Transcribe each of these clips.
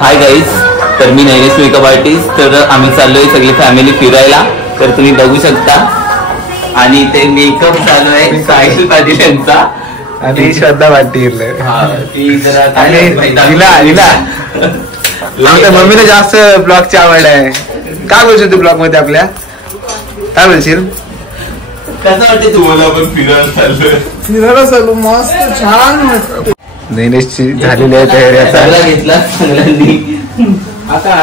Hi guys, तर मी Nainesh makeup artist. तर आम्ही चाललोय सगळी फॅमिली फिरायला. तर तुम्ही बघू शकता आणि ते मेकअप चालू आहे साहिल पाटील यांचा आणि श्रद्धा पाटील. मम्मीला जास्त ब्लॉगची आवड आहे. काय बोलशील तू ब्लॉग मध्ये आपल्या? काय बोलशील? कसं वाटते तुम्हाला? आपण फिरायला चाललो मस्त छान. नैनेशची झालेली आहे तयारी. आता घेतला सगळ्यांनी. आता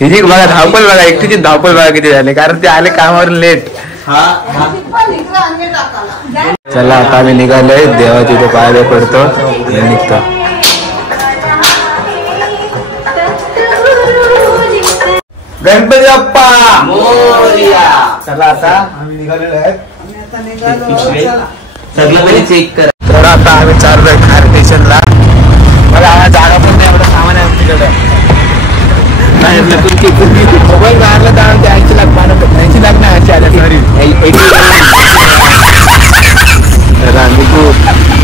हिची बघा धावपळ, बघा एकटीची धावपळ बघा किती झाली, कारण ते आले कामावरून लेट. चला आता आम्ही निघालोय, देवाची इथे पाया पडतो निघतो. गणपती बाप्पा मोरया. चला आता आम्ही निघालेलो आहे. सगळं काही चेक करा. तर आता आम्ही चाललोय खार स्टेशनला. बघा आम्हाला जागा पण नाही, एवढं सामान आहे आमच्याकडे. मोबाईल मारला तर ते 80 लाख पानं, 80 लाख नाही 80 आल्या सॉरी.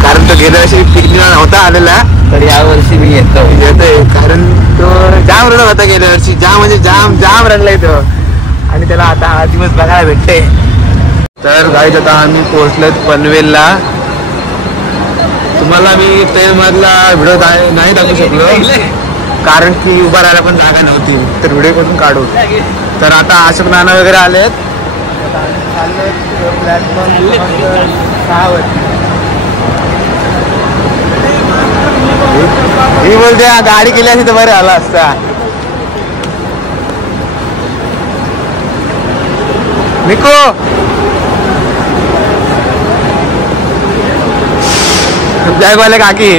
कारण तो गेल्या वर्षी पिकनिकला नव्हता आलेला, तर या वर्षी मी येतोय. कारण तो जाम रडत होता गेल्या वर्षी, जाम म्हणजे जाम जाम रडलाय तो. आणि त्याला आता हा दिवस बघायला भेटते. तर गाईज आता आम्ही पोहोचलोय पनवेलला. तुम्हाला मी ट्रेनमधला व्हिडिओ नाही दाखवू शकलो, कारण की उभा राहायला पण जागा नव्हती, तर व्हिडिओ करून काढू. तर आता अशोक नाना वगैरे आलेत. प्लॅटफॉर्म 6 वरती. ही बोलते गाडी केली असती तर बरं आला असता. निको जयवाले काकी.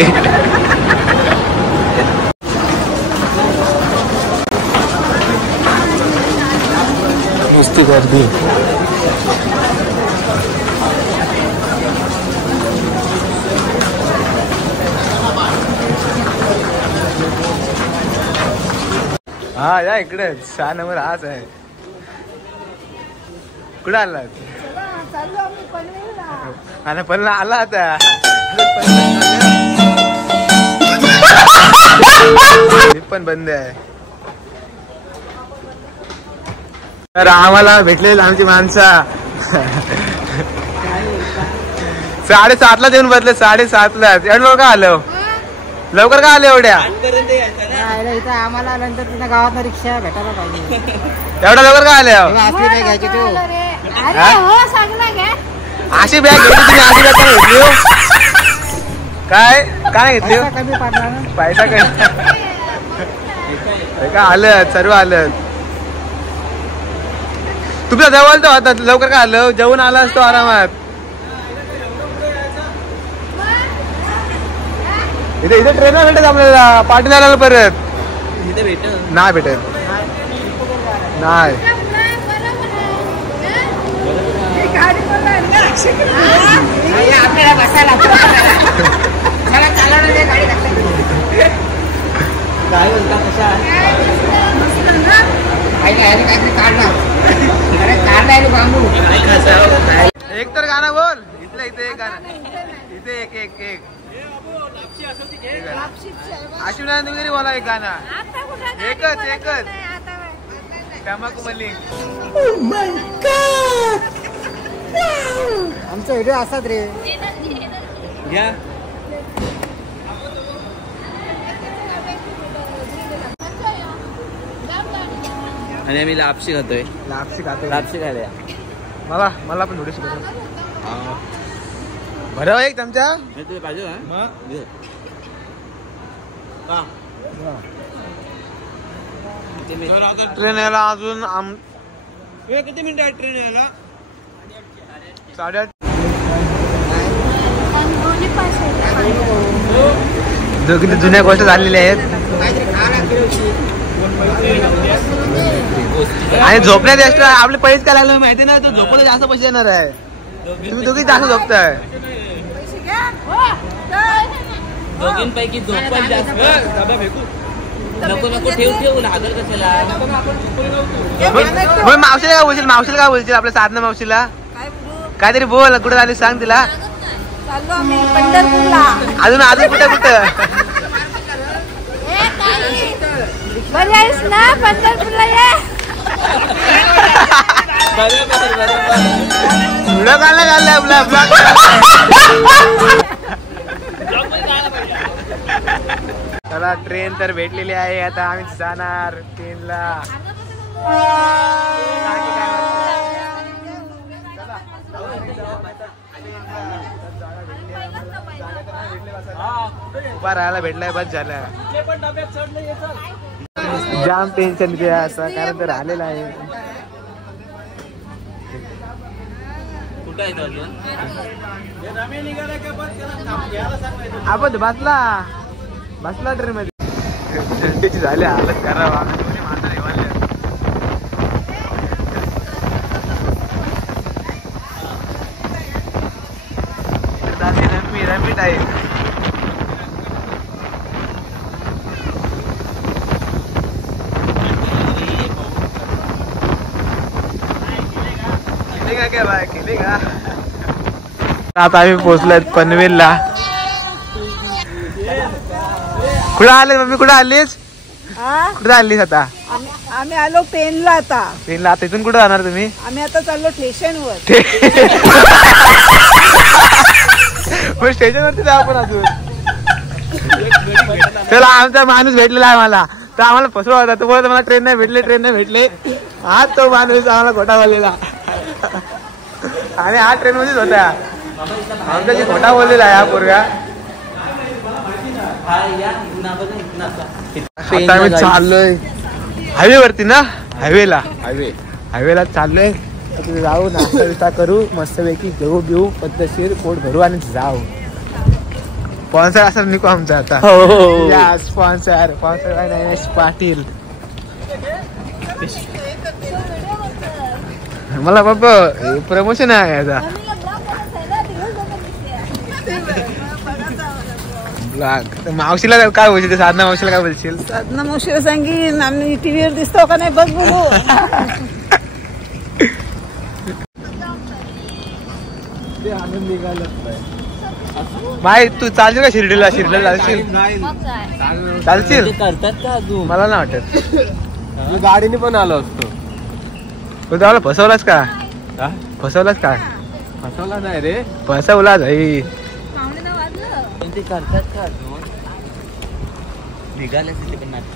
नुसती गर्दी. हा या इकडे 6 नंबर हाच आहे. कुठे आला? आणि पण आला आता. पण बंद आहे. तर आम्हाला भेटले आमची माणसं 7:30ला देऊन बसले. 7:30ला एवढं लवकर आलो? लवकर का आले एवढ्या? आम्हाला नंतर तुझ्या गावात रिक्षा भेटायला पाहिजे. एवढ्या लवकर का आले? घ्यायची तू अशी बॅग घेतली तुम्ही? अशी बॅग घेतली? काय काय घेतली? कमी पडला ना पैसा का? आलं सर्व आलं. तुमच्या जवळ तो होता, लवकर का आलं? जेवून आला असतो आरामात. इथे इथे ट्रेन भेटत आपल्याला पाटील परत. इथे भेटत नाही भेटत नाही. आपल्याला बसायला गाडी काय बोलता? कशा एक तर गाणं बोल. इथलं इथे एक गाणं, इथे एक एक एक आशिवनारायण वगैरे बोला एक गाणं. एकच एकच तंबाखू मलिंग. आमचा व्हिडिओ असाच रे. आणि आम्ही लापशी खातोय. लापशी खातोय. लापशी खायला मला पण थोडी शिकवतो. बरं एक चमचा पाहिजे ट्रेन यायला अजून किती मिनिटं आहे ट्रेन यायला? 8:30. दोघी जुन्या गोष्ट झालेल्या आहेत. आणि झोपण्यात जास्त आपले पैसे काय लागले माहिती नाही. तो झोपला जास्त पैसे येणार आहे. तुम्ही दोघी जास्त झोपताय. दोघींपैकी झोपण जास्त. नको नको ठेव ठेव लागल कशाला. मावशीला काय बोलशील? मावशीला काय बोलशील? आपल्या साधना मावशीला काहीतरी बोल. कुठे झाली सांग तिला. अजून अजून कुठं कुठं बरी आहेस ना पंढरपूरला ये. व्हिडिओ काढला आपला ब्लॉग. चला ट्रेन तर भेटलेली आहे, आता आम्ही जाणार ट्रेनला. उभा राहायला भेटलाय बस झालं. जाम टेन्शन घ्या असं कारण तर आलेला आहे. आपण बसला ट्रेन मध्ये थंडीची झाली हालत करावा. रमीट आहे. क्या बाय केले का. आता आम्ही पोहोचलोय पनवेलला. कुठं आले मम्मी, कुठं आलीस? कुठं आलीस आता? आम्ही आलो पेनला. आता पेनला. आता इथून कुठं जाणार तुम्ही? आम्ही आता चाललो स्टेशनवर. स्टेशन वरती जाऊ आपण अजून. चला आमचा माणूस भेटलेला आहे मला, तर आम्हाला फसवा होता. तो बोलतो मला ट्रेन नाही भेटले. हा तो माणूस आम्हाला खोटा बोललेला आणि हा ट्रेन मध्येच होता. आमच्याशी खोटा बोललेला आहे हा पोरगा. आता आम्ही चाललोय हायवे वरती ना, हायवेला चाललोय. जाऊ नाश्ता बिस्ता करू मस्तपैकी, घेऊ पद्धतशीर, पोट भरू आणि जाऊ. स्पॉन्सर असं निघू आमचा आता. स्पॉन्सर नैनेश पाटील. मला बाबा प्रमोशन आहे याचा. मावशीला काय बोलशील? साधना मावशीला काय बोलशील? साधना मावशीला सांगीन आम्ही टीव्हीवर दिसतो का नाही बघ बघू. माय तू चालशील का शिर्डीला? चालशील? करतात का अजून? मला नाही वाटत. गाडीने पण आलो असतो. तुला फसवलाच का? फसवला नाही रे, फसवला जाई. ते करतात का अजून? निघाले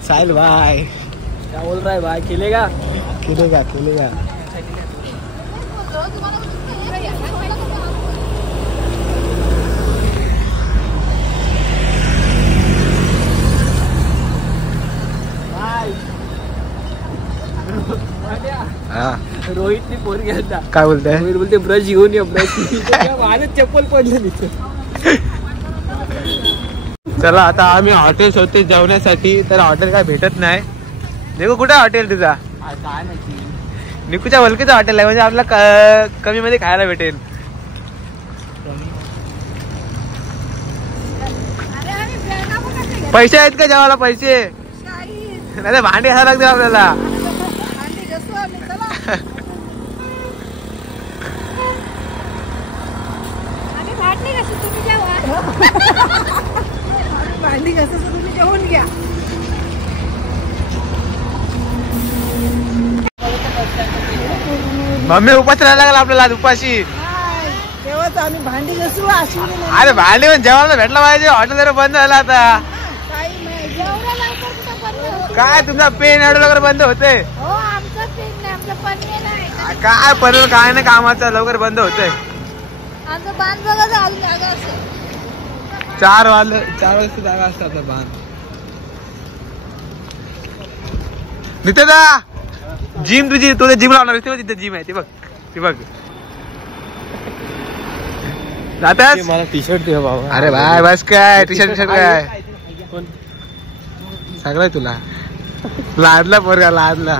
साहिल भाई क्या बोल रहा है भाई? खेलेगा. रोहितने फोन घेतला. काय बोलताय? रोहित बोलते ब्रश घेऊन ये. माझं चप्पल पडलं तिथं. चला आता आम्ही हॉटेल शोधते जेवण्यासाठी, तर हॉटेल काय भेटत नाही. देखो कुठे हॉटेल तुझा? काय माहिती. निकूच्या वलकीचं हॉटेल आहे, म्हणजे आपल्याला कमी मध्ये खायला भेटेल. पैसे आहेत का जेवायला? पैसे नाही भांडी घ्यायला लागते आपल्याला. भांडी घासायचं तुम्ही जेवून घ्या. मम्मी उपास राहायला लागला आपल्याला उपाशी. तेव्हाच आम्ही भांडी घासू. अरे भांडी पण जेवायला भेटला पाहिजे. हॉटेल जरा बंद झालं आता. काय तुमचा पेन एवढं लवकर बंद होते? काय पनवेल काय नाही कामाचं, लवकर बंद होतंय. 4 वाजता जागा असतात बांध. नितेदा जिम तुझी, तुला जिम लावणार तिथे जिम आहे. ते बघ जातात. मला टी शर्ट दे बाबा. अरे भाई बस काय टी शर्ट काय सगळं तुला. लादला पोरगा लादला.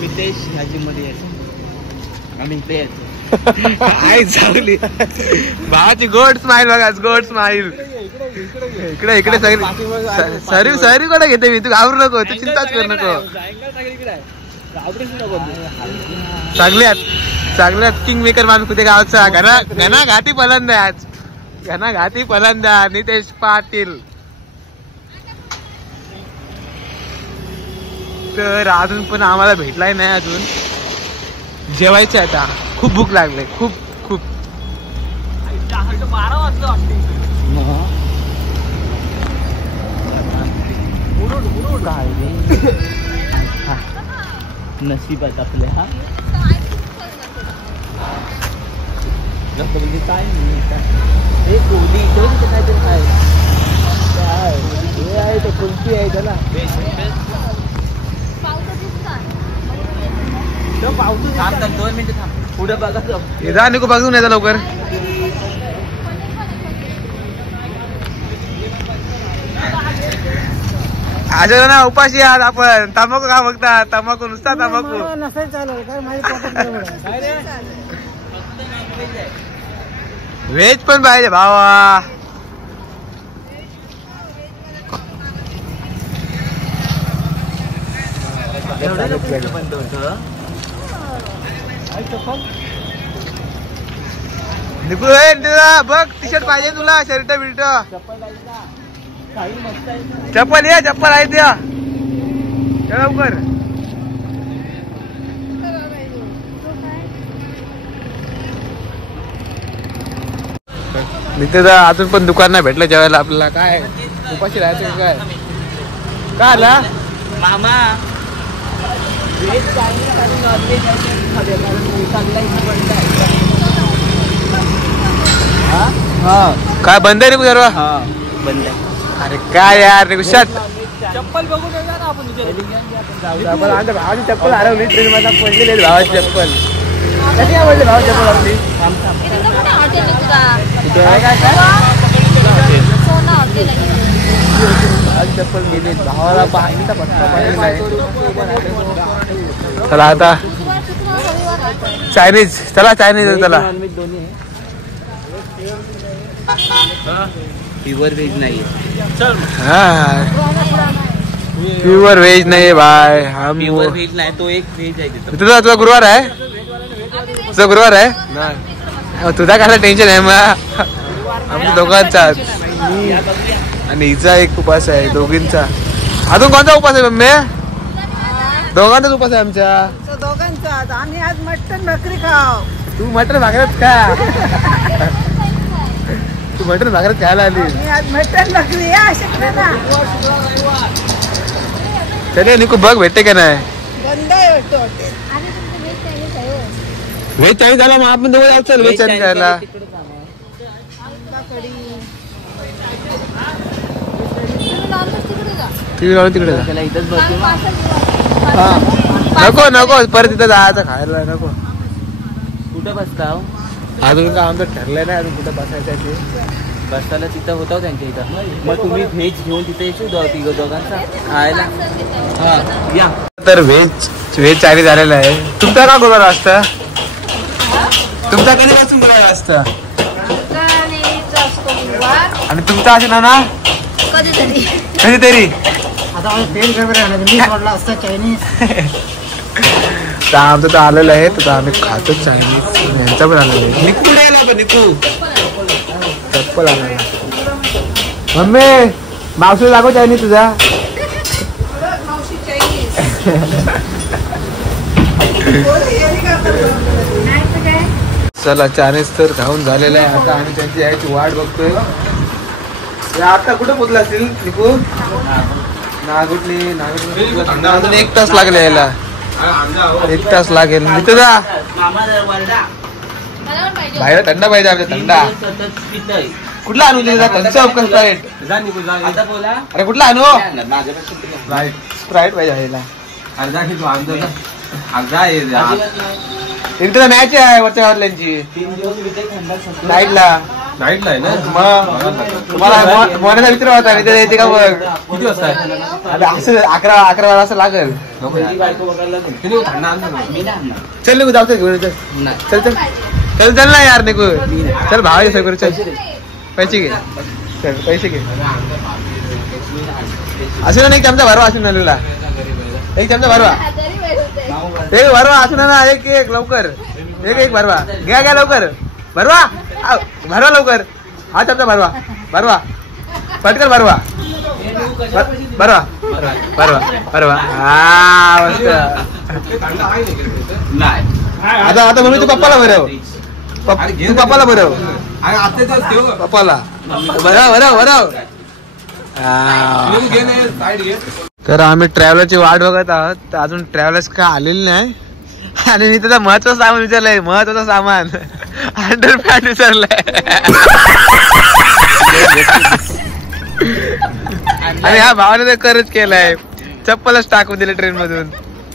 मितेश ह्या मध्ये यायचं आणि इकडे यायचं. आई चांगली भावाची गोड स्माइल बघा, गोड स्माइल. इकडे सरी कोणा घेते मी. तू घाबरू नको, तू चिंताच करू नको. चांगल्यात किंग मेकर माणूस कुठे गावचा. घना घाती फलंदाज, घना घाती फलंदाज नितेश पाटील. तर अजून पण आम्हाला भेटलाय नाही अजून. जेवायचं आता, खूप भूक लागले, खूप खूप. 12 वाजले वाटते. काय नशिबात आपल्या. हा म्हणजे काय हे कोली काहीतरी काय हे आहे ते कुल्फी आहे त्याला. थांब 2 मिनिटं थांब. पुढे बघा जा निको बघून येतं लवकर. आज ना उपाशी आहात आपण. तंबाखू का बघता? तंबाखू नुसता तंबाखू. नसेल चालेल काय माहिती. व्हेज पण पाहिजे भावा. बंद होतं. निघू बघ टी शर्ट पाहिजे तुला, शर्ट बिल्ट. चप्पल ये, चप्पल आहे त्या लवकर. तिथे अजून पण दुकान नाही भेटलं जेवायला आपल्याला. काय उपाशी राहायचं काय? काय आला मामा व्हेज चायनीज आणि नॉनव्हेज काय बंद आहे रे सर्व? हा बंद आहे. अरे काय यार निकुशात. चप्पल बघू दे ना आपण. आमच्या भावाची चप्पल हरवली ट्रेन मध्ये पडलेली. भावाची चप्पल कशी आवडली? भावाची चप्पल आपली काय काय काय चप्पल गेली. भावाला पाणीचा पत्ता पडलेला आहे. चला आता चायनीज. चला चायनीज. चला नॉनव्हेज दोन्ही प्युअर व्हेज नाही. हा प्युअर व्हेज नाही भाई. हम प्युअर व्हेज नाही, तो एक व्हेज आहे तिथं. तुझा गुरुवार आहे? तुझा गुरुवार आहे ना? तुझा काय टेन्शन आहे मग? आमच्या दोघांचा आणि हिचा एक उपास आहे, दोघींचा. अजून कोणता उपास आहे मम्मी? दोघांचाच उपास आहे आमच्या दोघांचा. आम्ही आज मटण भाकरी खाव. तू मटण भाकरत का? तू मटण भाकरत खायला आली? आज मटण भाकरी या शकले ना. चले निकू बघ भेटते का नाही. बंद आहे वाटतं. व्हेज चायनीज झाला मग आपण दोघं जाऊ. चल व्हेज चायनीज खायला. तिकडे जा. त्याला इथंच बसू. नको नको परत तिथं जायचं खायला नको. कुठं बसताव? अजून का आमचं ठरलं नाही अजून कुठं बसायचं ते. बसताला तिथं होता त्यांच्या इथं. मग तुम्ही व्हेज घेऊन तिथे येशील दोघांचा खायला. हा या. तर व्हेज चायनीज झालेलं आहे. तुमचा का गुरुवार असतं? तुमचा कधीपासून गुरुवार असतं? आणि तुमचा असेल ना कधीतरी. आता तेल मी सोडला असता चायनीज. तर आमचं तर आलेलं आहे. तर आम्ही खातो चायनीज. यांचा पण आलेला आहे. निकू द्यायला पण निकू चप्पल आलेला. मम्मी मावशी दाखव चायनीज तुझा. चला चायनीज तर खाऊन झालेलं आहे. आता आम्ही त्यांची यायची वाट बघतोय. आता कुठं पोचला असेल निकू? नागुटली. अजून 1 तास लागेल यायला. 1 तास लागेल. इथं जा बाहेर थंड पाहिजे. आमच्या थंडा कुठला आणू? अरे कुठला आणू? स्प्राईट पाहिजे यायला. इथे मॅच आहे वरच्या गावातल्यांची नाईटला. नाईटला आहे ना? मग तुम्हाला मोन्याचा मित्र होता. येते का बघ? किती वाजता आहे? आता असं 11 वाजता लागेल. चल निघू जाऊ. चल चल चल चल ना यार निघू. चल भावाची सोय करू. चल पैसे घे. चल पैसे घे. असे ना एक चमचा भरवा. असेल नलीला एक चमचा भरवा. एक भरवा असं ना. एक लवकर. एक भरवा. घ्या लवकर भरवा. भरवा लवकर. हा चमचा भरवा. पटकन बरवा बरवा बरवा बरवा हा मस्त. आता मम्मी तू पप्पाला बरव तू पप्पाला बरव पप्पाला बरव तर आम्ही ट्रॅव्हलरची वाट बघत आहोत. तर अजून ट्रॅव्हलर्स काय आलेली नाही. आणि मी त्याचा महत्वाचं सामान विचारलंय. महत्वाचं सामान अंडरपॅन्ट विचारलंय. आणि ह्या भावाने तर खरंच केलंय. चप्पलच टाकून दिले ट्रेन मधून.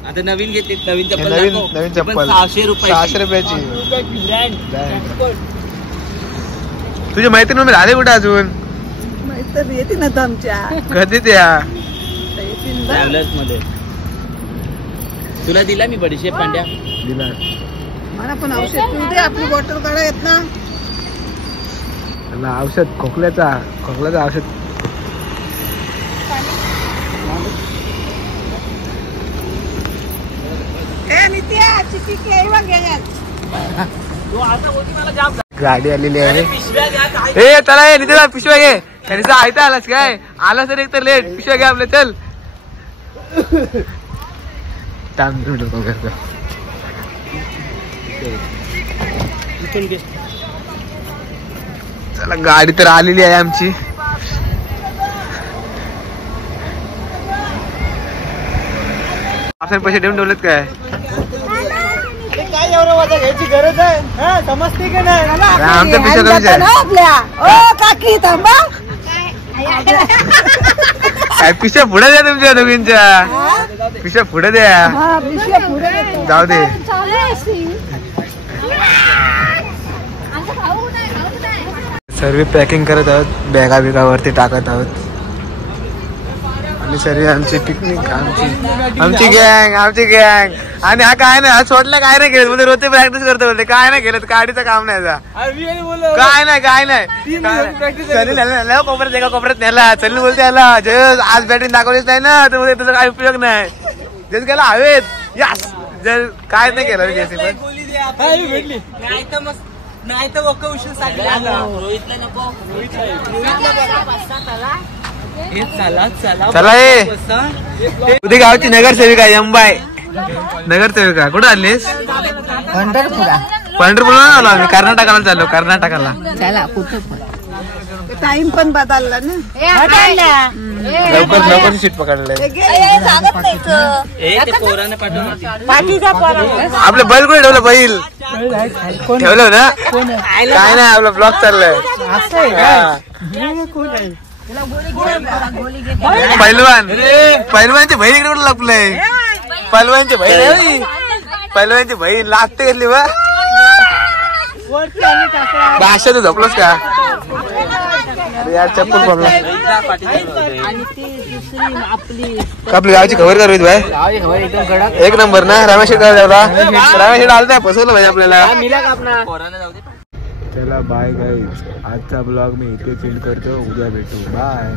आता नवीन घेतली नवीन चप्पल. नवीन चप्पल 600 रुपयाची. तुझी मैत्रीण मम्मी झाले कुठे अजून? येते ना आमच्या कधी त्या ट्रॅव्हलर्स मध्ये तुला दिला मी बडीशेप पांड्या. दिला मला पण औषध दे. आपली बॉटल काढा येत ना. औषध खोकल्याचं औषध. गाडी आलेली आहे. ए चला ये नितीला पिशव्या घे. त्यांनी आयता आलास काय? आलास तर एक तर लेट. पिशव्या घे आपल्या. चल चला गाडी तर आलेली आहे आमची. आपण पैसे देऊन ठेवलेत काय? काय एवढं वजन घ्यायची गरज आहे? समजते की नाही? आमच्या काय पिशव्या पुढे द्या तुमच्या दोघींच्या. पिशव्या पुढे द्या. जाऊ दे. सर्व पॅकिंग करत आहोत. बॅगा बिगावरती टाकत आहोत. आणि सर्व आमची पिकनिक आमची गँग. आणि हा काय नाही. हा सोडला काय नाही केलं. म्हणजे रोजचे प्रॅक्टिस करतो बोलते. काय नाही केलं. गाडीचं काम नाही. काय नाही कोपऱ्यात एका कोपऱ्यात नेला. चल बोलते याला आज बॅटरी दाखवलीच नाही ना. तर बोलते तुझा काय उपयोग नाही. जस गेला हवेत यस. जर काय नाही केलं जैसे नाही तर चला ये. तुझी गावची नगरसेविका यंबाई. नगरसेविका कुठं आलीस? पंढरपूरला आलो आम्ही. कर्नाटकाला चाललो. कर्नाटकाला. चला कुठं टाइम पण बदलला ना. लवकर सीट पकडले. आपलं बैल कुठे ठेवलं? बैल ठेवलं ना. काय नाही आपला ब्लॉग चाललाय. पहिलवानची बहीण इकडे कुठं लपलंय? पहिलवानची बहीण पहिलवानची बहीण लागते घेतली बा. भाषा तू झोपलोस का? यार चप्पल पडला. आपली गावची खबर करू भाई. एक नंबर ना. रमेश रमेश आलता फसवलं भाई आपल्याला. चला बाय गाईज. आजचा ब्लॉग मी इथे एंड करतो. उद्या भेटू. बाय.